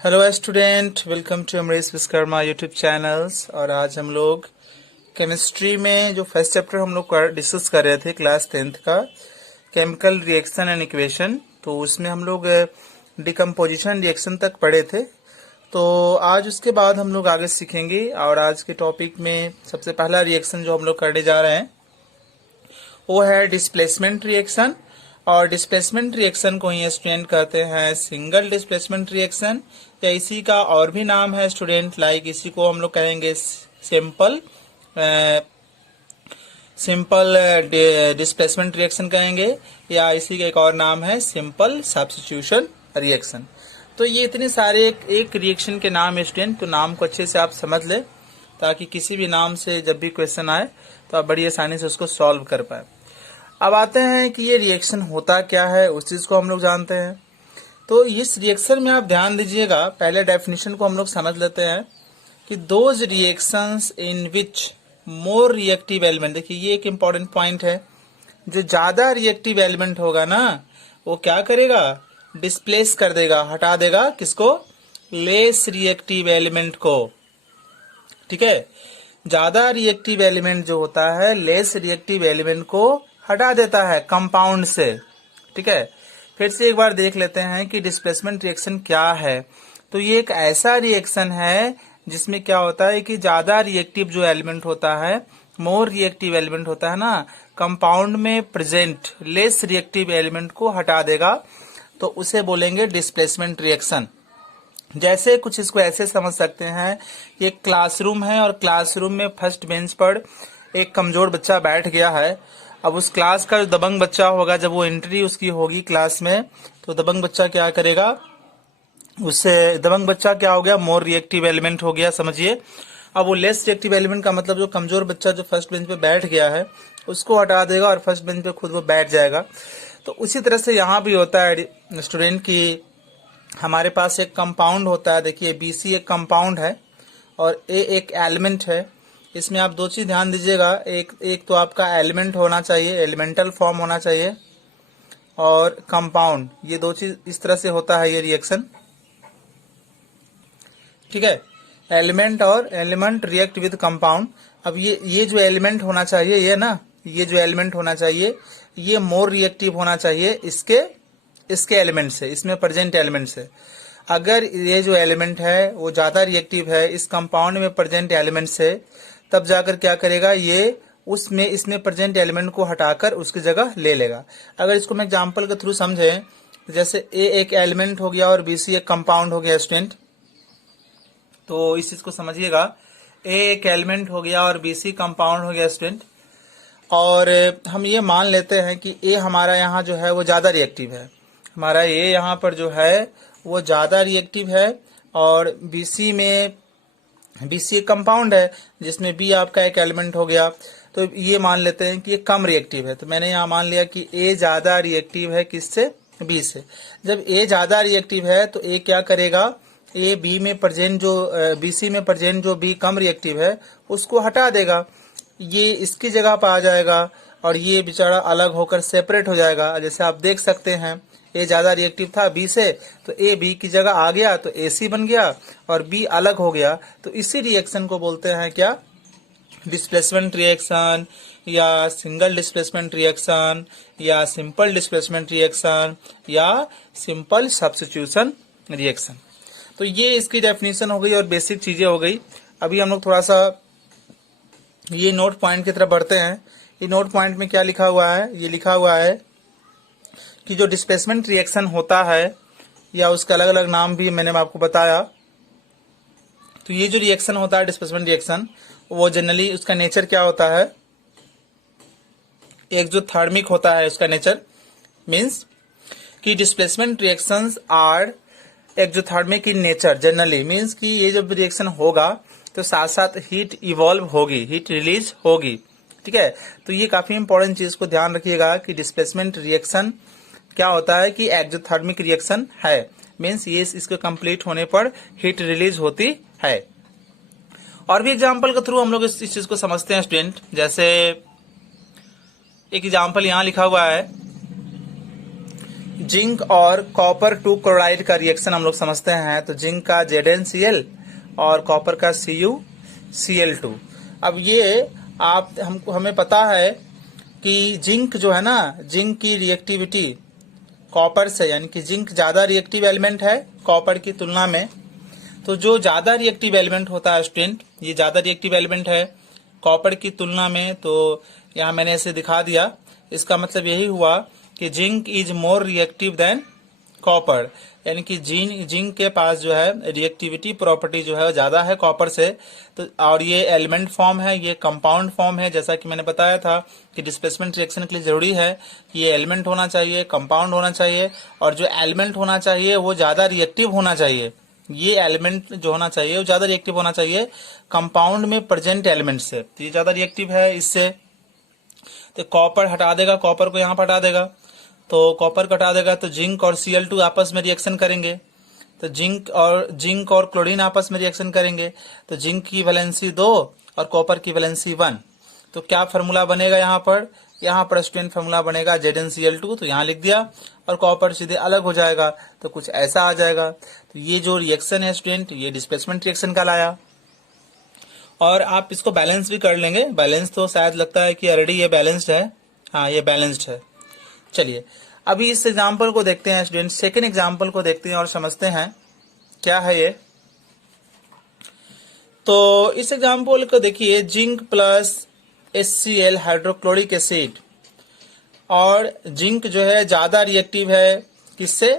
Hello student, welcome to Amrish Vishwakarma YouTube channels. और आज हम लोग केमिस्ट्री में जो फर्स्ट चैप्टर हम लोग डिस्कस कर रहे थे क्लास 10th का, केमिकल रिएक्शन एंड इक्वेशन, तो उसमें हम लोग डिकम्पोजिशन रिएक्शन तक पढ़े थे। तो आज उसके बाद हम लोग आगे सीखेंगे। और आज के टॉपिक में सबसे पहला रिएक्शन जो हम लोग करने जा रहे हैं वो है डिस्प्लेसमेंट रिएक्शन। और डिस्प्लेसमेंट रिएक्शन को ही स्टूडेंट कहते हैं सिंगल डिस्प्लेसमेंट रिएक्शन, या इसी का और भी नाम है स्टूडेंट, लाइक इसी को हम लोग कहेंगे सिंपल डिस्प्लेसमेंट रिएक्शन कहेंगे, या इसी का एक और नाम है सिंपल सब्स्टिट्यूशन रिएक्शन। तो ये इतने सारे एक रिएक्शन के नाम है स्टूडेंट, तो नाम को अच्छे से आप समझ ले ताकि किसी भी नाम से जब भी क्वेश्चन आए तो आप बड़ी आसानी से उसको सॉल्व कर पाए। अब आते हैं कि ये रिएक्शन होता क्या है, उस चीज को हम लोग जानते हैं। तो इस रिएक्शन में आप ध्यान दीजिएगा, पहले डेफिनेशन को हम लोग समझ लेते हैं कि those reactions in which more reactive element, देखिए ये एक इम्पॉर्टेंट पॉइंट है, जो ज्यादा रिएक्टिव एलिमेंट होगा ना वो क्या करेगा, डिस्प्लेस कर देगा, हटा देगा किसको, लेस रिएक्टिव एलिमेंट को। ठीक है, ज्यादा रिएक्टिव एलिमेंट जो होता है लेस रिएक्टिव एलिमेंट को हटा देता है कंपाउंड से। ठीक है, फिर से एक बार देख लेते हैं कि डिस्प्लेसमेंट रिएक्शन क्या है। तो ये एक ऐसा रिएक्शन है जिसमें क्या होता है कि ज्यादा रिएक्टिव जो एलिमेंट होता है, मोर रिएक्टिव एलिमेंट होता है ना, कंपाउंड में प्रेजेंट लेस रिएक्टिव एलिमेंट को हटा देगा, तो उसे बोलेंगे डिस्प्लेसमेंट रिएक्शन। जैसे कुछ इसको ऐसे समझ सकते हैं, ये क्लासरूम है और क्लासरूम में फर्स्ट बेंच पर एक कमजोर बच्चा बैठ गया है। अब उस क्लास का जो दबंग बच्चा होगा, जब वो एंट्री उसकी होगी क्लास में, तो दबंग बच्चा क्या करेगा, उससे दबंग बच्चा क्या हो गया, मोर रिएक्टिव एलिमेंट हो गया, समझिए। अब वो लेस रिएक्टिव एलिमेंट का मतलब जो कमजोर बच्चा जो फर्स्ट बेंच पे बैठ गया है उसको हटा देगा और फर्स्ट बेंच पे खुद वो बैठ जाएगा। तो उसी तरह से यहाँ भी होता है स्टूडेंट की, हमारे पास एक कंपाउंड होता है, देखिए BC एक कंपाउंड है और A एक एलिमेंट है। इसमें आप दो चीज ध्यान दीजिएगा, एक तो आपका एलिमेंट होना चाहिए, एलिमेंटल फॉर्म होना चाहिए, और कंपाउंड, ये दो चीज इस तरह से होता है ये रिएक्शन। ठीक है, एलिमेंट और एलिमेंट रिएक्ट विद कंपाउंड। अब ये जो एलिमेंट होना चाहिए, ये ना, ये जो एलिमेंट होना चाहिए ये मोर रिएक्टिव होना चाहिए इसके एलिमेंट से, इसमें प्रेजेंट एलिमेंट से। अगर ये जो एलिमेंट है वो ज्यादा रिएक्टिव है इस कंपाउंड में प्रेजेंट एलिमेंट से, तब जाकर क्या करेगा, ये उसमें इसमें प्रेजेंट एलिमेंट को हटाकर उसकी जगह ले लेगा। अगर इसको मैं एग्जांपल के थ्रू समझें, जैसे A एक एलिमेंट हो गया और BC एक कंपाउंड हो गया स्टूडेंट, तो इस चीज को समझिएगा, A एक एलिमेंट हो गया और BC कंपाउंड हो गया स्टूडेंट। और हम ये मान लेते हैं कि A हमारा यहाँ जो है वो ज्यादा रिएक्टिव है, हमारा A यहाँ पर जो है वो ज्यादा रिएक्टिव है, और BC एक कंपाउंड है जिसमें B आपका एक एलिमेंट हो गया, तो ये मान लेते हैं कि ये कम रिएक्टिव है। तो मैंने यहाँ मान लिया कि A ज्यादा रिएक्टिव है किससे, B से। जब A ज्यादा रिएक्टिव है तो A क्या करेगा, A B में प्रेजेंट जो BC में प्रेजेंट जो B कम रिएक्टिव है उसको हटा देगा, ये इसकी जगह पर आ जाएगा और ये बेचारा अलग होकर सेपरेट हो जाएगा। जैसे आप देख सकते हैं A ज्यादा रिएक्टिव था B से, तो A B की जगह आ गया तो AC बन गया और B अलग हो गया। तो इसी रिएक्शन को बोलते हैं क्या, डिस्प्लेसमेंट रिएक्शन, या सिंगल डिस्प्लेसमेंट रिएक्शन, या सिंपल डिस्प्लेसमेंट रिएक्शन, या सिंपल सब्स्टिट्यूशन रिएक्शन। तो ये इसकी डेफिनेशन हो गई और बेसिक चीजें हो गई। अभी हम लोग थोड़ा सा ये नोट पॉइंट की तरफ बढ़ते हैं। ये नोट पॉइंट में क्या लिखा हुआ है, ये लिखा हुआ है कि जो डिस्प्लेसमेंट रिएक्शन होता है, या उसका अलग अलग नाम भी मैंने आपको बताया, तो ये जो रिएक्शन होता है डिस्प्लेसमेंट रिएक्शन, वो जनरली उसका नेचर क्या होता है, एक जो थर्मिक होता है उसका नेचर, मींस कि displacement reactions are exothermic in nature generally, means कि ये जब रिएक्शन होगा तो साथ साथ हीट इवॉल्व होगी, हीट रिलीज होगी। ठीक है, तो ये काफी इंपॉर्टेंट चीज को ध्यान रखिएगा कि डिस्प्लेसमेंट रिएक्शन क्या होता है कि एक्सोथर्मिक रिएक्शन है, मींस ये इसके कंप्लीट होने पर हीट रिलीज होती है। और भी एग्जांपल के थ्रू हम लोग इस चीज को समझते हैं स्टूडेंट। जैसे एक एग्जांपल यहाँ लिखा हुआ है, जिंक और कॉपर 2 क्लोराइड का रिएक्शन हम लोग समझते हैं। तो जिंक का ZnCl और कॉपर का CuCl2। अब ये हमें पता है कि जिंक जो है ना, जिंक की रिएक्टिविटी कॉपर से, यानी कि जिंक ज्यादा रिएक्टिव एलिमेंट है कॉपर की तुलना में। तो जो ज्यादा रिएक्टिव एलिमेंट होता है स्टूडेंट, ये ज्यादा रिएक्टिव एलिमेंट है कॉपर की तुलना में। तो यहाँ मैंने इसे दिखा दिया। इसका मतलब यही हुआ कि zinc is more reactive than copper, यानी कि जिंक के पास जो है रिएक्टिविटी प्रॉपर्टी जो है ज्यादा है कॉपर से। तो और ये एलिमेंट फॉर्म है, ये कंपाउंड फॉर्म है। जैसा कि मैंने बताया था कि डिस्प्लेसमेंट रिएक्शन के लिए जरूरी है कि ये एलिमेंट होना चाहिए, कंपाउंड होना चाहिए, और जो एलिमेंट होना चाहिए वो ज्यादा रिएक्टिव होना चाहिए। ये एलिमेंट जो होना चाहिए वो ज्यादा रिएक्टिव होना चाहिए कंपाउंड में प्रेजेंट एलिमेंट से। तो ये ज्यादा रिएक्टिव है इससे। तो कॉपर हटा देगा, कॉपर को यहाँ पर हटा देगा, तो कॉपर को हटा देगा तो जिंक और Cl2 आपस में रिएक्शन करेंगे। तो जिंक और क्लोरीन आपस में रिएक्शन करेंगे। तो जिंक की वैलेंसी 2 और कॉपर की वैलेंसी 1। तो क्या फार्मूला बनेगा यहाँ पर स्टूडेंट फार्मूला बनेगा ZnCl2। तो यहाँ लिख दिया, और कॉपर सीधे अलग हो जाएगा तो कुछ ऐसा आ जाएगा। तो ये जो रिएक्शन है स्टूडेंट, ये डिस्प्लेसमेंट रिएक्शन कहलाया। और आप इसको बैलेंस भी कर लेंगे। बैलेंस तो शायद लगता है कि ऑलरेडी ये बैलेंस्ड है। हाँ, ये बैलेंस्ड है। चलिए अभी इस एग्जाम्पल को देखते हैं स्टूडेंट, सेकेंड एग्जाम्पल को देखते हैं और समझते हैं क्या है ये। तो इस एग्जाम्पल को देखिए, zinc plus HCl hydrochloric acid, और जिंक जो है ज्यादा रिएक्टिव है किससे?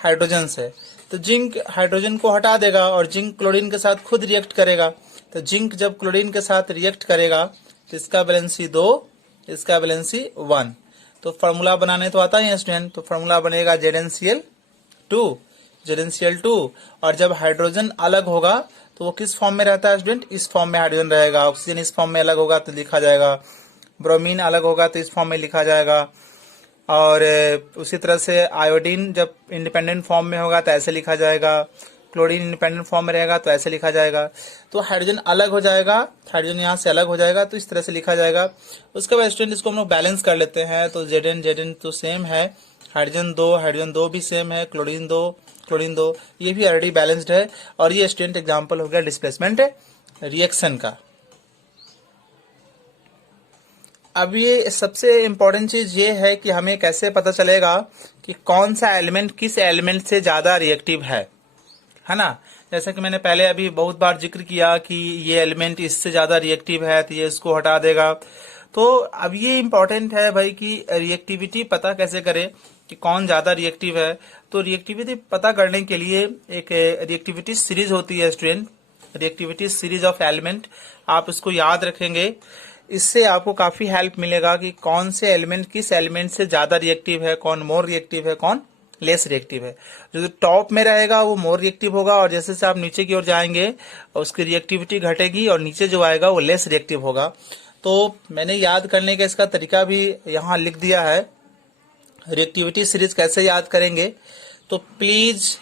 हाइड्रोजन से। तो जिंक हाइड्रोजन को हटा देगा और जिंक क्लोरीन के साथ खुद रिएक्ट करेगा। तो जिंक जब क्लोरीन के साथ रिएक्ट करेगा तो इसका वैलेंसी 2, इसका वैलेंसी 1। तो फार्मूला बनाने तो आता ही है स्टूडेंट। तो फार्मूला बनेगा ZnCl2। और जब हाइड्रोजन अलग होगा तो वो किस फॉर्म में रहता है स्टूडेंट? इस फॉर्म में हाइड्रोजन रहेगा। ऑक्सीजन इस फॉर्म में अलग होगा तो लिखा जाएगा। ब्रोमीन अलग होगा तो इस फॉर्म में लिखा जाएगा। और उसी तरह से आयोडीन जब इंडिपेंडेंट फॉर्म में होगा तो ऐसे लिखा जाएगा। क्लोरीन इंडिपेंडेंट फॉर्म में रहेगा तो ऐसे लिखा जाएगा। तो हाइड्रोजन अलग हो जाएगा, हाइड्रोजन यहाँ से अलग हो जाएगा तो इस तरह से लिखा जाएगा। उसके बाद स्टूडेंट इसको हम लोग बैलेंस कर लेते हैं। तो Zn तो सेम है, हाइड्रोजन 2 भी सेम है, क्लोरीन 2 ये भी ऑलरेडी बैलेंस्ड है। और ये स्टूडेंट एग्जाम्पल हो गया डिस्प्लेसमेंट रिएक्शन का। अब ये सबसे इम्पोर्टेंट चीज ये है कि हमें कैसे पता चलेगा कि कौन सा एलिमेंट किस एलिमेंट से ज्यादा रिएक्टिव है ना। जैसा कि मैंने पहले अभी बहुत बार जिक्र किया कि ये एलिमेंट इससे ज्यादा रिएक्टिव है तो ये इसको हटा देगा। तो अब ये इम्पोर्टेंट है भाई कि रिएक्टिविटी पता कैसे करें कि कौन ज्यादा रिएक्टिव है। तो रिएक्टिविटी पता करने के लिए एक रिएक्टिविटी सीरीज होती है student, reactivity series of element. आप इसको याद रखेंगे, इससे आपको काफी हेल्प मिलेगा कि कौन से एलिमेंट किस एलिमेंट से ज्यादा रिएक्टिव है, कौन मोर रिएक्टिव है, कौन लेस रिएक्टिव है। जो टॉप में रहेगा वो मोर रिएक्टिव होगा, और जैसे से आप नीचे की ओर जाएंगे उसकी रिएक्टिविटी घटेगी, और नीचे जो आएगा वो लेस रिएक्टिव होगा। तो मैंने याद करने का इसका तरीका भी यहाँ लिख दिया है। रिएक्टिविटी सीरीज कैसे याद करेंगे? तो प्लीज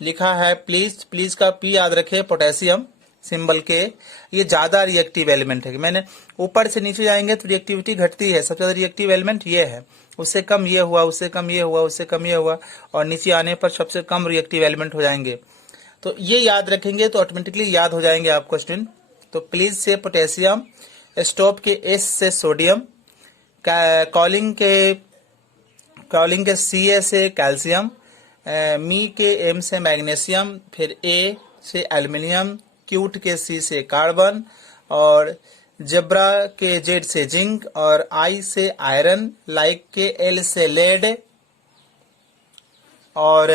लिखा है, प्लीज का P याद रखे, पोटेशियम सिंबल के, ये ज्यादा रिएक्टिव एलिमेंट है। मैंने ऊपर से नीचे जाएंगे तो रिएक्टिविटी घटती है। सबसे ज्यादा रिएक्टिव एलिमेंट ये है, उससे कम ये हुआ, उससे कम ये हुआ, उससे कम ये हुआ, और नीचे आने पर सबसे कम रिएक्टिव एलिमेंट हो जाएंगे। तो ये याद रखेंगे तो ऑटोमेटिकली याद हो जाएंगे आपको स्टूडेंट। तो प्लीज से पोटेशियम, स्टॉप के S से सोडियम, कॉलिंग के Ca से कैल्शियम, मी के M से मैग्नीशियम, फिर A से एल्युमिनियम, क्यूट के C से कार्बन, और जेब्रा के Z से जिंक, और I से आयरन, लाइक के L से लेड, और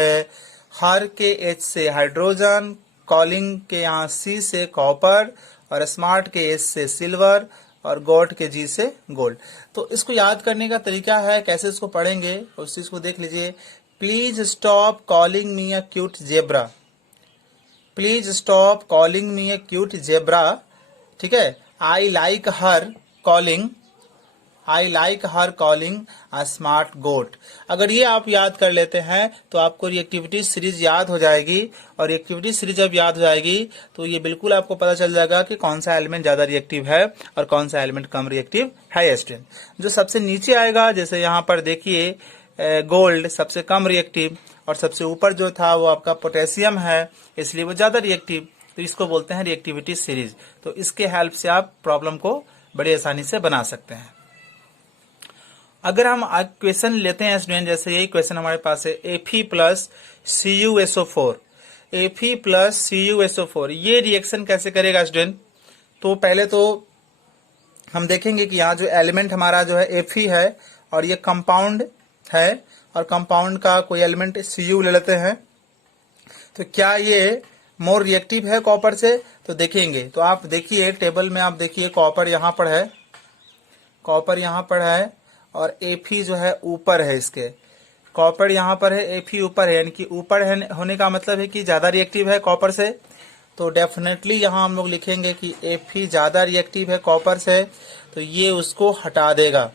हर के H से हाइड्रोजन, कॉलिंग के यहाँ C से कॉपर, और स्मार्ट के S से सिल्वर, और गॉड के G से गोल्ड। तो इसको याद करने का तरीका है, कैसे इसको पढ़ेंगे उस चीज को देख लीजिए। Please stop calling me a cute zebra, please stop calling me a cute zebra, ठीक है। I like her calling a smart goat. अगर ये आप याद कर लेते हैं तो आपको रिएक्टिविटी सीरीज याद हो जाएगी, और रिएक्टिविटी सीरीज जब याद हो जाएगी तो ये बिल्कुल आपको पता चल जाएगा कि कौन सा एलिमेंट ज्यादा रिएक्टिव है और कौन सा एलिमेंट कम रिएक्टिव है स्टूडेंट। जो सबसे नीचे आएगा, जैसे यहाँ पर देखिए गोल्ड सबसे कम रिएक्टिव, और सबसे ऊपर जो था वो आपका पोटेशियम है, इसलिए वो ज्यादा रिएक्टिव। तो इसको बोलते हैं रिएक्टिविटी सीरीज। तो इसके हेल्प से आप प्रॉब्लम को बड़ी आसानी से बना सकते हैं। अगर हम क्वेश्चन लेते हैं स्टूडेंट, जैसे यही क्वेश्चन हमारे पास है, Fe plus CuSO4, Fe plus CuSO4, ये रिएक्शन कैसे करेगा स्टूडेंट? तो पहले तो हम देखेंगे कि यहाँ जो एलिमेंट हमारा जो है Fe है, और ये कंपाउंड है, और कंपाउंड का कोई एलिमेंट Cu ले लेते हैं, तो क्या ये मोर रिएक्टिव है कॉपर से? तो देखेंगे। तो आप देखिए टेबल में, आप देखिए कॉपर यहाँ पर है, कॉपर यहाँ पर है, और Fe जो है ऊपर है इसके। कॉपर यहाँ पर है, Fe ऊपर है, यानी कि ऊपर है होने का मतलब है कि ज्यादा रिएक्टिव है कॉपर से। तो डेफिनेटली यहाँ हम लोग लिखेंगे कि Fe ज्यादा रिएक्टिव है कॉपर से, तो ये उसको हटा देगा।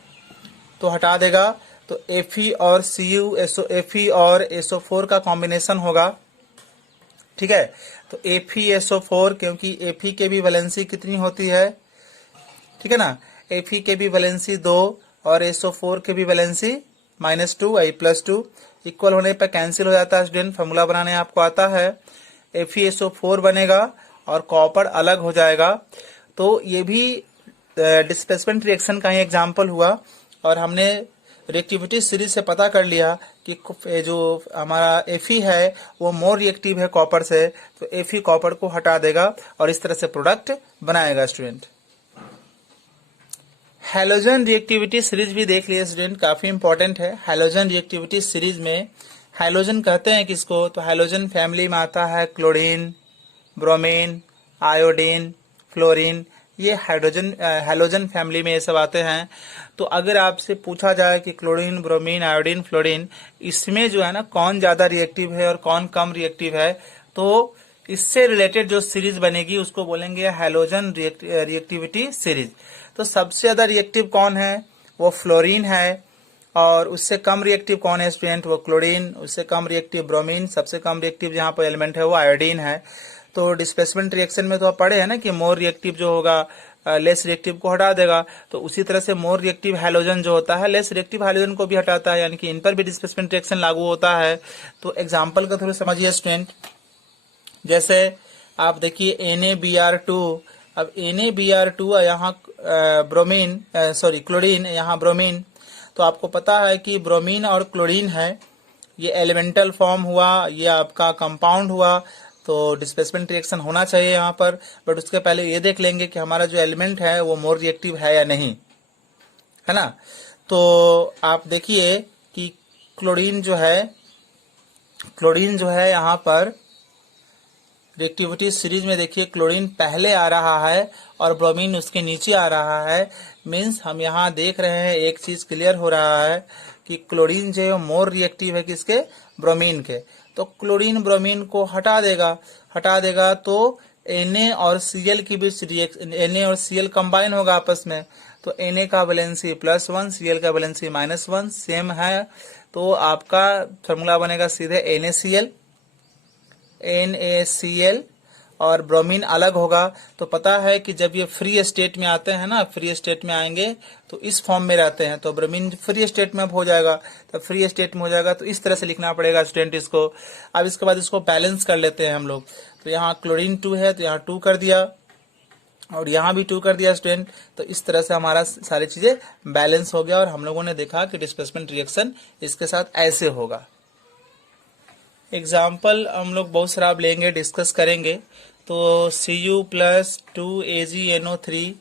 तो हटा देगा तो Fe और Fe और SO4 का कॉम्बिनेशन होगा, ठीक है। तो FeSO4, क्योंकि Fe के भी वैलेंसी कितनी होती है, ठीक है ना, Fe के भी वैलेंसी 2 और SO4 के भी वैलेंसी -2, I+2, इक्वल होने पर कैंसिल हो जाता है स्टूडेंट। फॉर्मूला बनाने आपको आता है, FeSO4 बनेगा और कॉपर अलग हो जाएगा। तो ये भी डिस्प्लेसमेंट रिएक्शन का ही एग्जाम्पल हुआ, और हमने रिएक्टिविटी सीरीज से पता कर लिया कि जो हमारा Fe है वो मोर रिएक्टिव है कॉपर से, तो Fe कॉपर को हटा देगा और इस तरह से प्रोडक्ट बनाएगा स्टूडेंट। हैलोजन रिएक्टिविटी सीरीज भी देख लिए स्टूडेंट, काफी इंपॉर्टेंट है। हैलोजन रिएक्टिविटी सीरीज में हैलोजन कहते हैं किसको? तो हैलोजन फैमिली में आता है क्लोरीन, ब्रोमीन, आयोडीन, फ्लोरीन, ये हैलोजन फैमिली में ये सब आते हैं। तो अगर आपसे पूछा जाए कि क्लोरीन, ब्रोमीन, आयोडीन, फ्लोरीन, इसमें जो है ना कौन ज्यादा रिएक्टिव है और कौन कम रिएक्टिव है, तो इससे रिलेटेड जो सीरीज बनेगी उसको बोलेंगे हैलोजन रिएक्टिविटी सीरीज। तो सबसे ज्यादा रिएक्टिव कौन है? वो फ्लोरीन है, और उससे कम रिएक्टिव कौन है स्टूडेंट? वो क्लोरीन, उससे कम रिएक्टिव ब्रोमीन, सबसे कम रिएक्टिव जहाँ पर एलिमेंट है वो आयोडीन है। तो डिस्प्लेसमेंट रिएक्शन में तो आप पढ़े हैं ना कि मोर रिएक्टिव जो होगा लेस रिएक्टिव को हटा देगा, तो उसी तरह से मोर रिएक्टिव हैलोजन जो होता है लेस रिएक्टिव हैलोजन को भी हटाता है, यानी कि इन पर भी डिस्प्लेसमेंट रिएक्शन लागू होता है। तो एग्जांपल का थोड़ा समझिए स्टूडेंट, जैसे आप देखिए NaBr2, अब NaBr2 यहाँ ब्रोमीन, सॉरी क्लोरीन, यहाँ ब्रोमीन, तो आपको पता है कि ब्रोमीन और क्लोरीन है, ये एलिमेंटल फॉर्म हुआ, ये आपका कंपाउंड हुआ, तो डिस्प्लेसमेंट रिएक्शन होना चाहिए यहाँ पर। बट उसके पहले ये देख लेंगे कि हमारा जो एलिमेंट है वो मोर रिएक्टिव है या नहीं, है ना। तो आप देखिए कि क्लोरीन जो है यहाँ पर रिएक्टिविटी सीरीज में देखिए क्लोरीन पहले आ रहा है और ब्रोमीन उसके नीचे आ रहा है। मीन्स हम यहाँ देख रहे हैं, एक चीज क्लियर हो रहा है कि क्लोरीन जो है मोर रिएक्टिव है किसके? ब्रोमीन के। तो क्लोरीन ब्रोमीन को हटा देगा तो Na और Cl की बीच रिएक्शन, Na और Cl कंबाइन होगा आपस में, तो Na का वैलेंसी +1, Cl का वैलेंसी -1 सेम है, तो आपका फॉर्मूला बनेगा सीधे NaCl, और ब्रोमीन अलग होगा। तो पता है कि जब ये फ्री स्टेट में आते हैं ना, फ्री स्टेट में आएंगे तो इस फॉर्म में रहते हैं, तो ब्रोमीन फ्री स्टेट में अब हो जाएगा, तो फ्री स्टेट में हो जाएगा, तो इस तरह से लिखना पड़ेगा स्टूडेंट इसको। अब इसके बाद इसको बैलेंस कर लेते हैं हम लोग। तो यहाँ क्लोरीन 2 है तो यहाँ 2 कर दिया, और यहाँ भी 2 कर दिया स्टूडेंट। तो इस तरह से हमारा सारी चीजें बैलेंस हो गया, और हम लोगों ने देखा कि डिस्प्लेसमेंट रिएक्शन इसके साथ ऐसे होगा। एग्जाम्पल हम लोग बहुत सारा लेंगे, डिस्कस करेंगे। तो Cu प्लस 2AgNO3,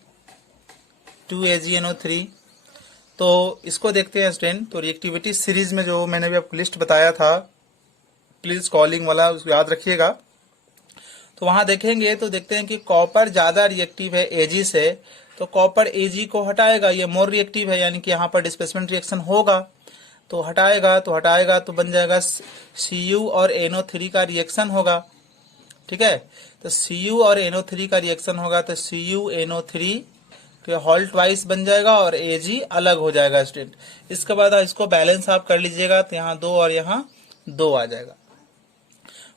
तो इसको देखते हैं स्टूडेंट। तो रिएक्टिविटी सीरीज में जो मैंने भी आपको लिस्ट बताया था, प्लीज कॉलिंग वाला, उसको याद रखिएगा। तो वहां देखेंगे तो देखते हैं कि कॉपर ज्यादा रिएक्टिव है Ag से, तो कॉपर Ag को हटाएगा, ये मोर रिएक्टिव है, यानी कि यहाँ पर डिस्प्लेसमेंट रिएक्शन होगा, तो हटाएगा तो बन जाएगा Cu और NO3 का रिएक्शन होगा, ठीक है। तो Cu और NO3 का रिएक्शन होगा, तो CuNO3 के होल ट्वाइस बन जाएगा और Ag अलग हो जाएगा स्टूडेंट। इसके बाद इसको बैलेंस आप कर लीजिएगा, तो यहाँ 2 और यहाँ 2 आ जाएगा।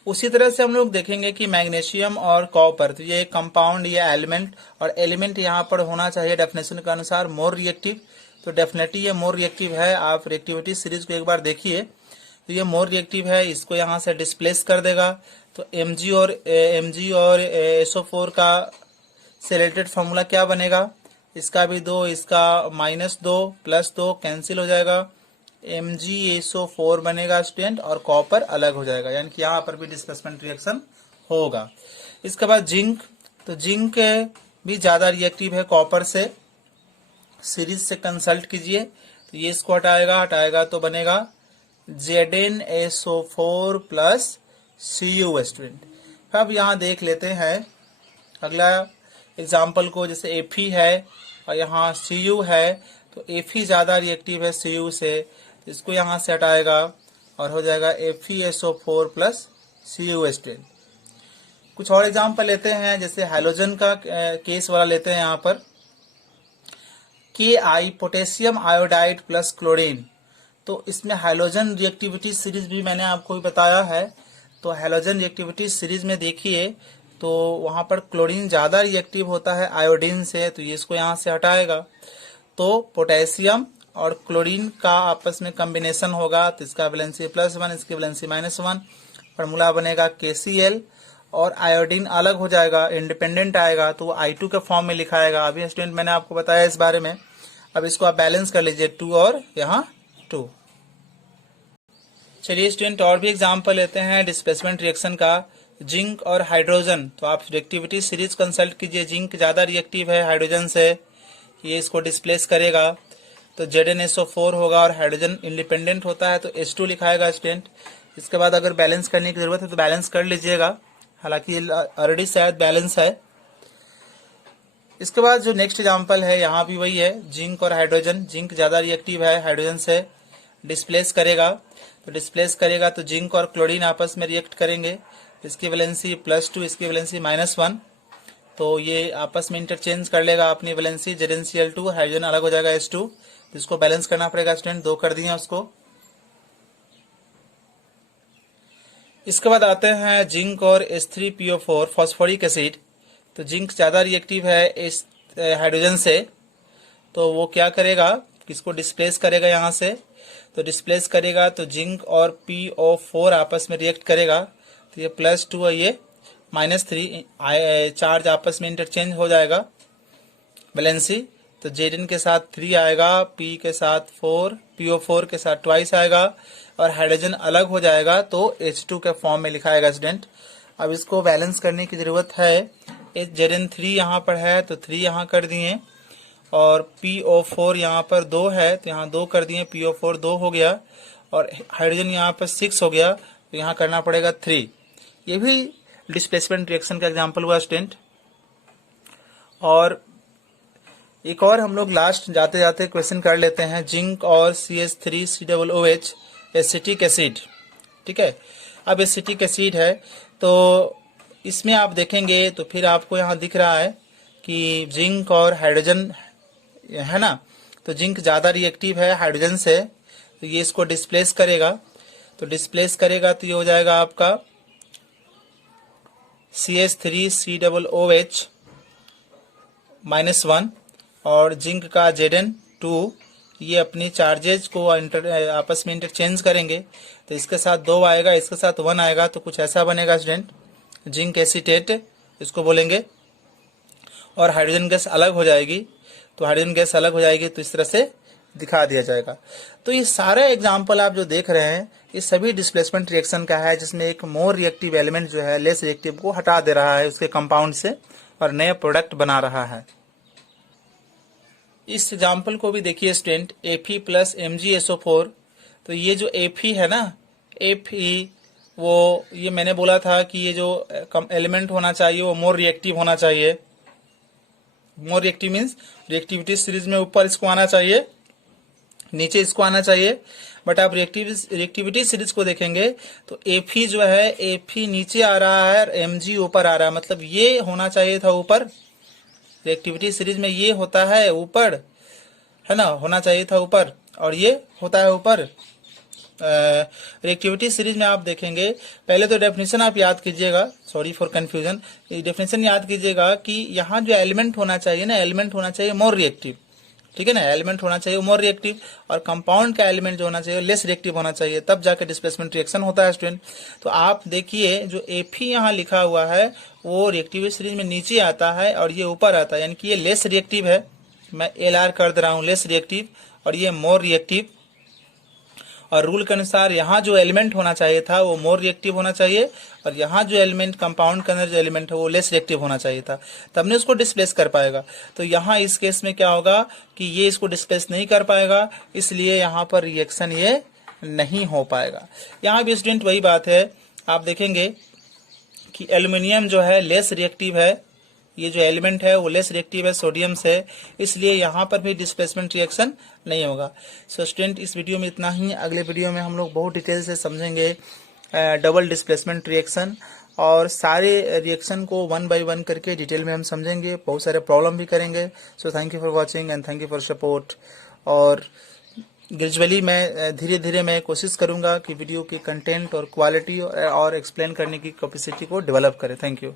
उसी तरह से हम लोग देखेंगे कि मैग्नीशियम और कॉपर, तो ये कंपाउंड, ये एलिमेंट, और एलिमेंट यहाँ पर होना चाहिए डेफिनेशन के अनुसार मोर रिएक्टिव, तो डेफिनेटली ये मोर रिएक्टिव है। आप रिएक्टिविटी सीरीज को एक बार देखिए, तो ये मोर रिएक्टिव है, इसको यहाँ से डिस्प्लेस कर देगा। तो Mg और SO4 का से रिलेटेड फॉर्मूला क्या बनेगा, इसका भी 2, इसका -2 +2 कैंसिल हो जाएगा, MgSO4 बनेगा स्टूडेंट, और कॉपर अलग हो जाएगा, यानी कि यहाँ पर भी डिस्प्लेसमेंट रिएक्शन होगा। इसके बाद जिंक, तो जिंक भी ज्यादा रिएक्टिव है कॉपर से, सीरीज से कंसल्ट कीजिए। तो ये इसको हटाएगा तो बनेगा ZnSO4 + Cu स्टूडेंट। अब यहाँ देख लेते हैं अगला एग्जाम्पल को, जैसे Fe है और यहाँ Cu है, तो Fe ज्यादा रिएक्टिव है Cu से, तो इसको यहाँ से हटाएगा और हो जाएगा FeSO4 + Cu स्टूडेंट। कुछ और एग्जाम्पल लेते हैं, जैसे हाइड्रोजन का केस वाला लेते हैं यहाँ पर, Ki पोटेशियम आयोडाइड + क्लोरीन। तो इसमें हाइड्रोजन रिएक्टिविटी सीरीज भी मैंने आपको बताया है। तो हाइड्रोजन रिएक्टिविटी सीरीज में देखिए तो वहां पर क्लोरीन ज्यादा रिएक्टिव होता है आयोडीन से, तो ये इसको यहाँ से हटाएगा। तो पोटेशियम और क्लोरीन का आपस में कॉम्बिनेशन होगा, तो इसका वैलेंसी +1, इसकी वैलेंसी -1, फॉर्मूला बनेगा KCl, और आयोडीन अलग हो जाएगा, इंडिपेंडेंट आएगा, तो वो I2 के फॉर्म में लिखाएगा। अभी स्टूडेंट मैंने आपको बताया इस बारे में। अब इसको आप बैलेंस कर लीजिए, 2 और यहाँ 2। चलिए स्टूडेंट और भी एग्जाम्पल लेते हैं डिस्प्लेसमेंट रिएक्शन का, जिंक और हाइड्रोजन। तो आप रिएक्टिविटी सीरीज कंसल्ट कीजिए, जिंक ज्यादा रिएक्टिव है हाइड्रोजन से, ये इसको डिस्प्लेस करेगा, तो ZnSO4 होगा, और हाइड्रोजन इंडिपेंडेंट होता है तो H2 लिखाएगा स्टूडेंट। इसके बाद अगर बैलेंस करने की जरूरत है तो बैलेंस कर लीजिएगा, हालांकि ऑलरेडी शायद बैलेंस है। इसके बाद जो नेक्स्ट एग्जांपल है, यहाँ भी वही है, जिंक और हाइड्रोजन। जिंक ज्यादा रिएक्टिव है हाइड्रोजन से, डिस्प्लेस करेगा, तो डिस्प्लेस करेगा तो जिंक और क्लोरीन आपस में रिएक्ट करेंगे, इसकी वैलेंसी +2, इसकी वैलेंसी -1, तो ये आपस में इंटरचेंज कर लेगा अपनी वैलेंसी, ZnCl2, हाइड्रोजन अलग हो जाएगा H2, इसको बैलेंस करना पड़ेगा स्टूडेंट, 2 कर दिए उसको। इसके बाद आते हैं जिंक और H3PO4 फॉस्फोरिक एसिड। तो जिंक ज्यादा रिएक्टिव है इस हाइड्रोजन से, तो वो क्या करेगा, किसको डिस्प्लेस करेगा यहाँ से, तो डिस्प्लेस करेगा तो जिंक और PO4 आपस में रिएक्ट करेगा, तो ये +2 और ये -3, चार्ज आपस में इंटरचेंज हो जाएगा वैलेंसी, तो Zn के साथ 3 आएगा, P के साथ 4, PO4 के साथ ट्वाइस आएगा, और हाइड्रोजन अलग हो जाएगा तो H2 के फॉर्म में लिखाएगा स्टूडेंट। अब इसको बैलेंस करने की जरूरत है, Zn3 यहाँ पर है तो 3 यहाँ कर दिए, और PO4 यहाँ पर 2 है तो यहाँ 2 कर दिए, PO4 2 हो गया, और हाइड्रोजन यहाँ पर 6 हो गया, तो यहाँ करना पड़ेगा 3। ये भी डिस्प्लेसमेंट रिएक्शन का एग्जाम्पल हुआ स्टूडेंट। और एक और हम लोग लास्ट जाते जाते क्वेश्चन कर लेते हैं, जिंक और CH3COOH एसिटिक एसिड। ठीक है, अब एसिटिक एसिड है, तो इसमें आप देखेंगे तो फिर आपको यहाँ दिख रहा है कि जिंक और हाइड्रोजन है ना, तो जिंक ज्यादा रिएक्टिव है हाइड्रोजन से, तो ये इसको डिस्प्लेस करेगा, तो डिस्प्लेस करेगा तो ये हो जाएगा आपका CH3COOH -1, और जिंक का Zn2, ये अपनी चार्जेज को आपस में इंटरचेंज करेंगे, तो इसके साथ 2 आएगा, इसके साथ 1 आएगा, तो कुछ ऐसा बनेगा स्टूडेंट, जिंक एसीटेट इसको बोलेंगे, और हाइड्रोजन गैस अलग हो जाएगी, तो हाइड्रोजन गैस अलग हो जाएगी तो इस तरह से दिखा दिया जाएगा। तो ये सारे एग्जाम्पल आप जो देख रहे हैं ये सभी डिस्प्लेसमेंट रिएक्शन का है, जिसमें एक मोर रिएक्टिव एलिमेंट जो है लेस रिएक्टिव को हटा दे रहा है उसके कंपाउंड से और नए प्रोडक्ट बना रहा है। इस एग्जाम्पल को भी देखिए स्टूडेंट, Fe + MgSO4। तो ये जो Fe है ना, Fe वो ये मैंने बोला था कि ये जो एलिमेंट होना चाहिए वो मोर रिएक्टिव होना चाहिए। More reactive means reactivity series में ऊपर इसको आना चाहिए, नीचे इसको आना चाहिए, बट आप रिएक्टिविटी सीरीज को देखेंगे तो Fe जो है, Fe नीचे आ रहा है और Mg ऊपर आ रहा है, मतलब ये होना चाहिए था ऊपर। रिएक्टिविटी सीरीज में ये होता है ऊपर, है ना, होना चाहिए था ऊपर, और ये होता है ऊपर। रिएक्टिविटी सीरीज में आप देखेंगे, पहले तो डेफिनेशन आप याद कीजिएगा, सॉरी फॉर कंफ्यूजन, डेफिनेशन याद कीजिएगा कि यहाँ जो एलिमेंट होना चाहिए ना, एलिमेंट होना चाहिए मोर रिएक्टिव। ठीक है ना। एलिमेंट होना चाहिए मोर रिएक्टिव, और कंपाउंड का एलिमेंट जो होना चाहिए लेस रिएक्टिव होना चाहिए, तब जाकर डिस्प्लेसमेंट रिएक्शन होता है स्टूडेंट। तो आप देखिए जो Fe यहाँ लिखा हुआ है वो रिएक्टिव सीरीज में नीचे आता है और ये ऊपर आता है, यानी कि ये लेस रिएक्टिव है। मैं LR कर दे रहा हूँ लेस रिएक्टिव, और ये मोर रिएक्टिव। और रूल के अनुसार यहाँ जो एलिमेंट होना चाहिए था वो मोर रिएक्टिव होना चाहिए, और यहाँ जो एलिमेंट कंपाउंड के अंदर जो एलिमेंट है वो लेस रिएक्टिव होना चाहिए था, तब ने उसको डिस्प्लेस कर पाएगा। तो यहाँ इस केस में क्या होगा कि ये इसको डिस्प्लेस नहीं कर पाएगा, इसलिए यहाँ पर रिएक्शन ये नहीं हो पाएगा। यहाँ भी स्टूडेंट वही बात है, आप देखेंगे कि एल्यूमिनियम जो है लेस रिएक्टिव है, ये जो एलिमेंट है वो लेस रिएक्टिव है सोडियम से, इसलिए यहाँ पर भी डिस्प्लेसमेंट रिएक्शन नहीं होगा। सो स्टूडेंट इस वीडियो में इतना ही। अगले वीडियो में हम लोग बहुत डिटेल से समझेंगे डबल डिस्प्लेसमेंट रिएक्शन, और सारे रिएक्शन को 1 बाय 1 करके डिटेल में हम समझेंगे, बहुत सारे प्रॉब्लम भी करेंगे। So thank you for watching and thank you for support. और ग्रेजुअली मैं धीरे धीरे मैं कोशिश करूंगा कि वीडियो की कंटेंट और क्वालिटी और एक्सप्लेन करने की कैपेसिटी को डेवलप करें। Thank you.